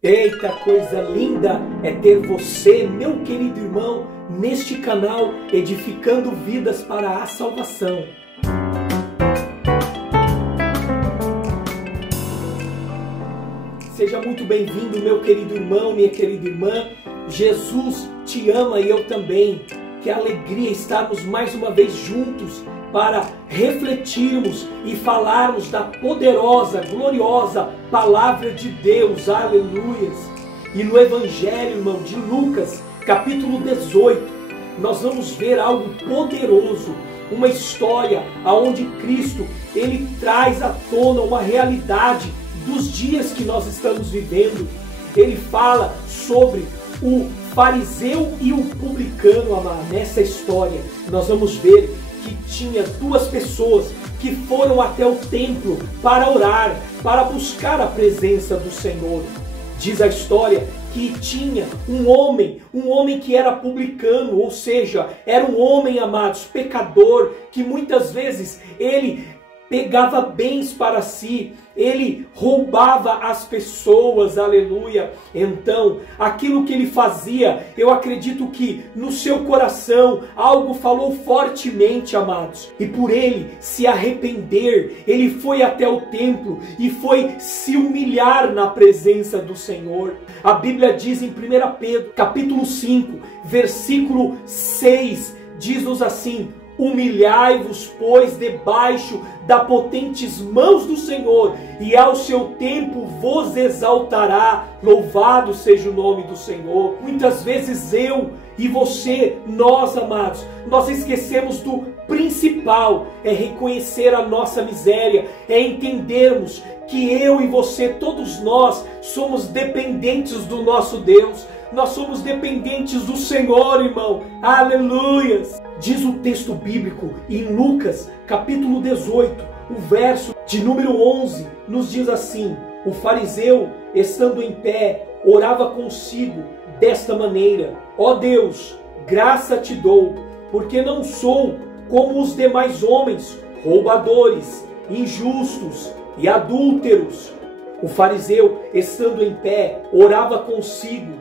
Eita, coisa linda é ter você, meu querido irmão, neste canal Edificando Vidas para a Salvação. Seja muito bem-vindo, meu querido irmão, minha querida irmã. Jesus te ama e eu também. Que alegria estarmos mais uma vez juntos para refletirmos e falarmos da poderosa, gloriosa Palavra de Deus. Aleluias! E no Evangelho, irmão, de Lucas, capítulo 18, nós vamos ver algo poderoso, uma história onde Cristo, Ele traz à tona uma realidade dos dias que nós estamos vivendo. Ele fala sobre o fariseu e o publicano, amado. Nessa história, nós vamos ver que tinha duas pessoas que foram até o templo para orar, para buscar a presença do Senhor. Diz a história que tinha um homem que era publicano, ou seja, era um homem, amados, pecador, que muitas vezes ele pegava bens para si, ele roubava as pessoas, aleluia. Então, aquilo que ele fazia, eu acredito que no seu coração algo falou fortemente, amados. E por ele se arrepender, ele foi até o templo e foi se humilhar na presença do Senhor. A Bíblia diz em 1 Pedro, capítulo 5, versículo 6, diz-nos assim: humilhai-vos, pois, debaixo das potentes mãos do Senhor, e ao seu tempo vos exaltará. Louvado seja o nome do Senhor. Muitas vezes eu e você, nós, amados, nós esquecemos do principal, é reconhecer a nossa miséria, é entendermos que eu e você, todos nós, somos dependentes do nosso Deus. Nós somos dependentes do Senhor, irmão. Aleluias! Diz o texto bíblico em Lucas, capítulo 18, o verso de número 11, nos diz assim: o fariseu, estando em pé, orava consigo desta maneira: ó Deus, graça te dou, porque não sou como os demais homens, roubadores, injustos e adúlteros. O fariseu, estando em pé, orava consigo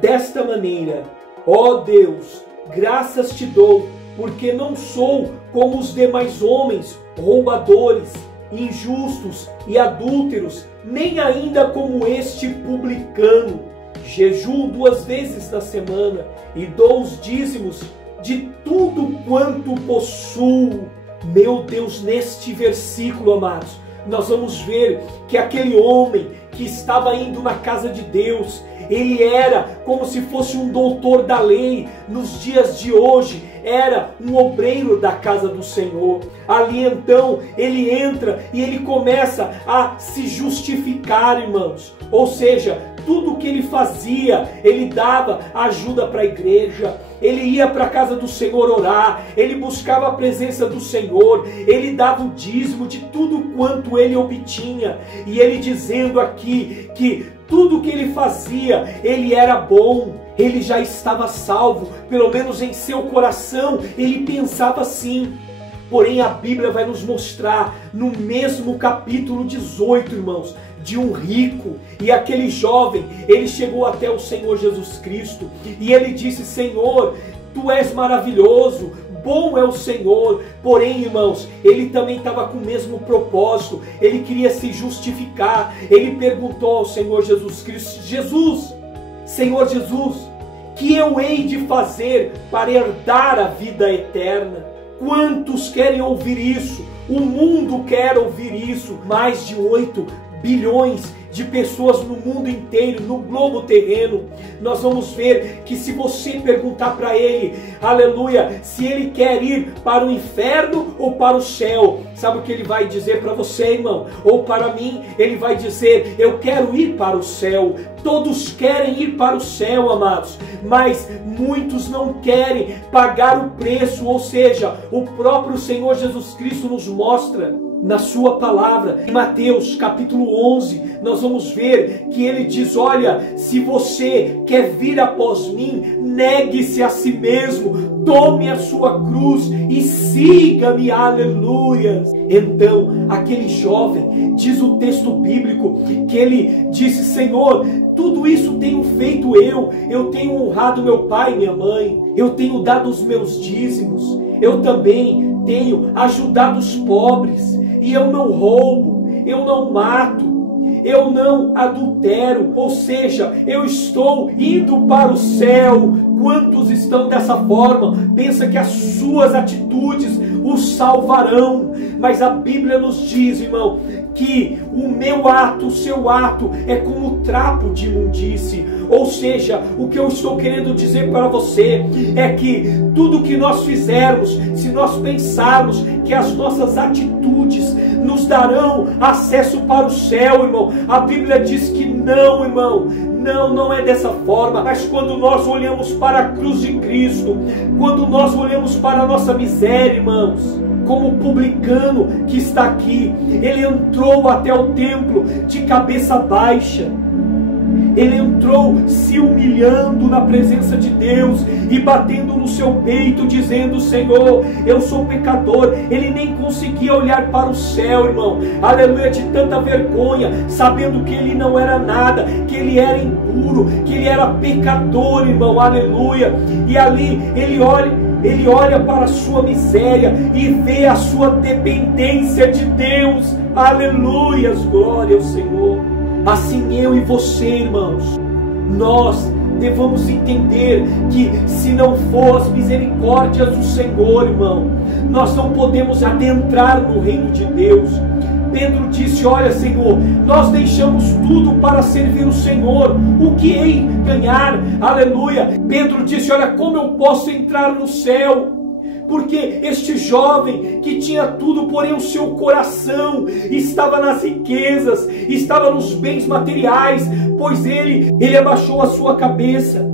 desta maneira: ó Deus, graças te dou, porque não sou como os demais homens, roubadores, injustos e adúlteros, nem ainda como este publicano. Jejuo 2 vezes na semana e dou os dízimos de tudo quanto possuo. Meu Deus, neste versículo, amados, nós vamos ver que aquele homem que estava indo na casa de Deus, ele era como se fosse um doutor da lei. Nos dias de hoje, era um obreiro da casa do Senhor. Ali então, ele entra e ele começa a se justificar, irmãos. Ou seja, tudo que ele fazia, ele dava ajuda para a igreja, ele ia para a casa do Senhor orar, ele buscava a presença do Senhor, ele dava o dízimo de tudo quanto ele obtinha. E ele dizendo aqui que tudo que ele fazia, ele era bom, ele já estava salvo, pelo menos em seu coração ele pensava assim. Porém a Bíblia vai nos mostrar no mesmo capítulo 18, irmãos, de um rico. E aquele jovem, ele chegou até o Senhor Jesus Cristo e ele disse: Senhor, tu és maravilhoso, bom é o Senhor. Porém, irmãos, ele também estava com o mesmo propósito, ele queria se justificar. Ele perguntou ao Senhor Jesus Cristo: Jesus, Senhor Jesus, que eu hei de fazer para herdar a vida eterna? Quantos querem ouvir isso? O mundo quer ouvir isso. Mais de 8 bilhões de pessoas no mundo inteiro, no globo terreno. Nós vamos ver que se você perguntar para ele, aleluia, se ele quer ir para o inferno ou para o céu, sabe o que ele vai dizer para você, irmão? Ou para mim, ele vai dizer: eu quero ir para o céu. Todos querem ir para o céu, amados, mas muitos não querem pagar o preço. Ou seja, o próprio Senhor Jesus Cristo nos mostra na sua palavra. Em Mateus capítulo 11, nós vamos ver que ele diz: olha, se você quer vir após mim, negue-se a si mesmo, tome a sua cruz e siga-me, aleluia. Então, aquele jovem, diz o texto bíblico, que ele disse: Senhor, tudo isso tenho feito eu tenho honrado meu pai e minha mãe, eu tenho dado os meus dízimos, eu também tenho ajudado os pobres, e eu não roubo, eu não mato, eu não adultero, ou seja, eu estou indo para o céu. Quantos estão dessa forma? Pensa que as suas atitudes os salvarão, mas a Bíblia nos diz, irmão, que o meu ato, o seu ato é como trapo de imundície. Ou seja, o que eu estou querendo dizer para você é que tudo que nós fizermos, se nós pensarmos que as nossas atitudes nos darão acesso para o céu, irmão, a Bíblia diz que não, irmão. Não é dessa forma. Mas quando nós olhamos para a cruz de Cristo, quando nós olhamos para a nossa miséria, irmãos, como o publicano que está aqui, ele entrou até o templo de cabeça baixa. Ele entrou se humilhando na presença de Deus e batendo no seu peito, dizendo: Senhor, eu sou pecador. Ele nem conseguia olhar para o céu, irmão, aleluia, de tanta vergonha, sabendo que ele não era nada, que ele era impuro, que ele era pecador, irmão, aleluia. E ali ele olha para a sua miséria e vê a sua dependência de Deus, aleluia, glória ao Senhor. Assim eu e você, irmãos, nós devemos entender que se não for as misericórdias do Senhor, irmão, nós não podemos adentrar no reino de Deus. Pedro disse: olha, Senhor, nós deixamos tudo para servir o Senhor, o que hei ganhar? Aleluia. Pedro disse: olha, como eu posso entrar no céu? Porque este jovem que tinha tudo, porém o seu coração estava nas riquezas, estava nos bens materiais, pois ele abaixou a sua cabeça.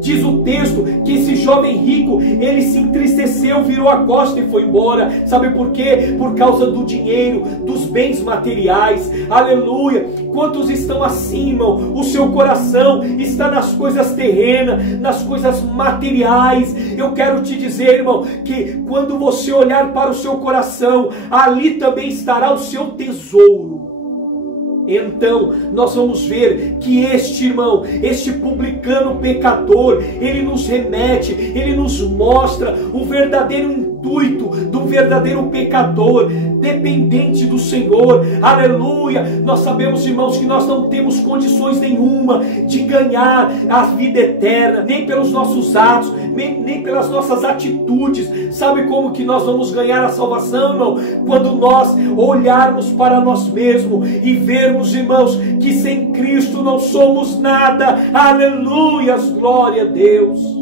Diz o texto que esse jovem rico, ele se entristeceu, virou a costa e foi embora. Sabe por quê? Por causa do dinheiro, dos bens materiais. Aleluia! Quantos estão assim, irmão? O seu coração está nas coisas terrenas, nas coisas materiais. Eu quero te dizer, irmão, que quando você olhar para o seu coração, ali também estará o seu tesouro. Então nós vamos ver que este irmão, este publicano pecador, ele nos remete, ele nos mostra o verdadeiro intuito do verdadeiro pecador, dependente do Senhor, aleluia. Nós sabemos, irmãos, que nós não temos condições nenhuma de ganhar a vida eterna, nem pelos nossos atos, nem pelas nossas atitudes. Sabe como que nós vamos ganhar a salvação, irmão? Quando nós olharmos para nós mesmos e vermos, irmãos, que sem Cristo não somos nada, aleluia, glória a Deus.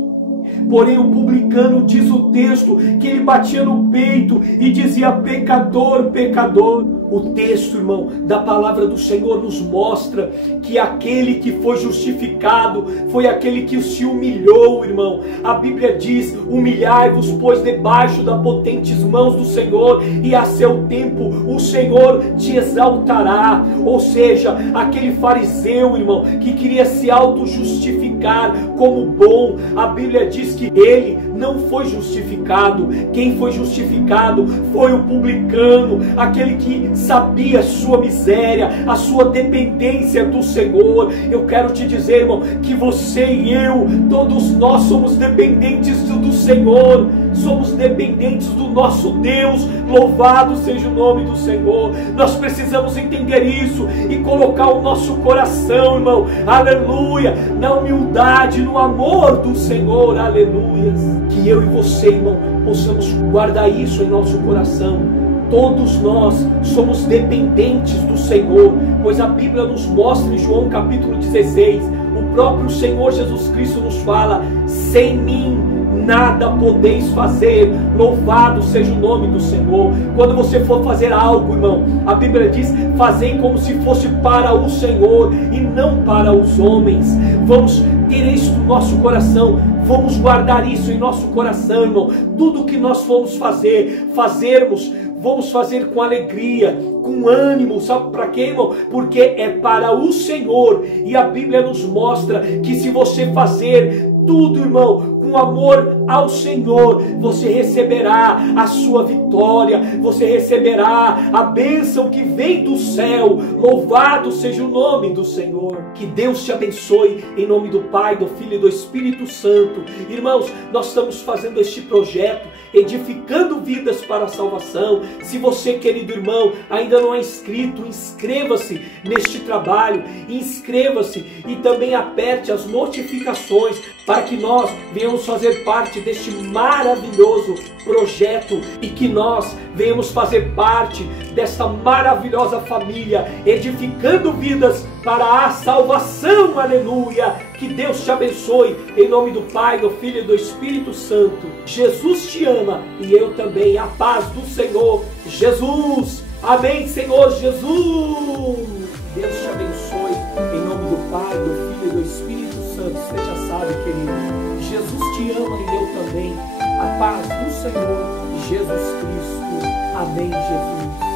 Porém o publicano, diz o texto, que ele batia no peito e dizia: pecador, pecador. O texto, irmão, da palavra do Senhor nos mostra que aquele que foi justificado foi aquele que se humilhou, irmão. A Bíblia diz: humilhai-vos, pois, debaixo das potentes mãos do Senhor, e a seu tempo o Senhor te exaltará. Ou seja, aquele fariseu, irmão, que queria se auto-justificar como bom, a Bíblia diz que ele não foi justificado. Quem foi justificado foi o publicano, aquele que sabia a sua miséria, a sua dependência do Senhor. Eu quero te dizer, irmão, que você e eu, todos nós somos dependentes do Senhor, somos dependentes do nosso Deus. Louvado seja o nome do Senhor. Nós precisamos entender isso e colocar o nosso coração, irmão, aleluia, na humildade, no amor do Senhor, aleluia. Que eu e você, irmão, possamos guardar isso em nosso coração. Todos nós somos dependentes do Senhor, pois a Bíblia nos mostra em João capítulo 16, o próprio Senhor Jesus Cristo nos fala: sem mim nada podeis fazer. Louvado seja o nome do Senhor. Quando você for fazer algo, irmão, a Bíblia diz: fazei como se fosse para o Senhor e não para os homens. Vamos ter isso no nosso coração, vamos guardar isso em nosso coração, irmão. Tudo que nós formos fazermos, vamos fazer com alegria, com ânimo, sabe para quê, irmão? Porque é para o Senhor, e a Bíblia nos mostra que se você fazer tudo, irmão, com amor ao Senhor, você receberá a sua vitória, você receberá a bênção que vem do céu. Louvado seja o nome do Senhor. Que Deus te abençoe, em nome do Pai, do Filho e do Espírito Santo. Irmãos, nós estamos fazendo este projeto, edificando vidas para a salvação. Se você, querido irmão, ainda não é inscrito, inscreva-se neste trabalho, inscreva-se e também aperte as notificações para que nós venhamos fazer parte deste maravilhoso projeto e que nós venhamos fazer parte desta maravilhosa família, edificando vidas para a salvação. Aleluia! Que Deus te abençoe, em nome do Pai, do Filho e do Espírito Santo. Jesus te ama e eu também. A paz do Senhor Jesus. Amém, Senhor Jesus. Deus te abençoe, em nome do Pai, do Filho e do Espírito Santo. Você já sabe, querido, Jesus te ama e eu também. A paz do Senhor Jesus Cristo. Amém, Jesus.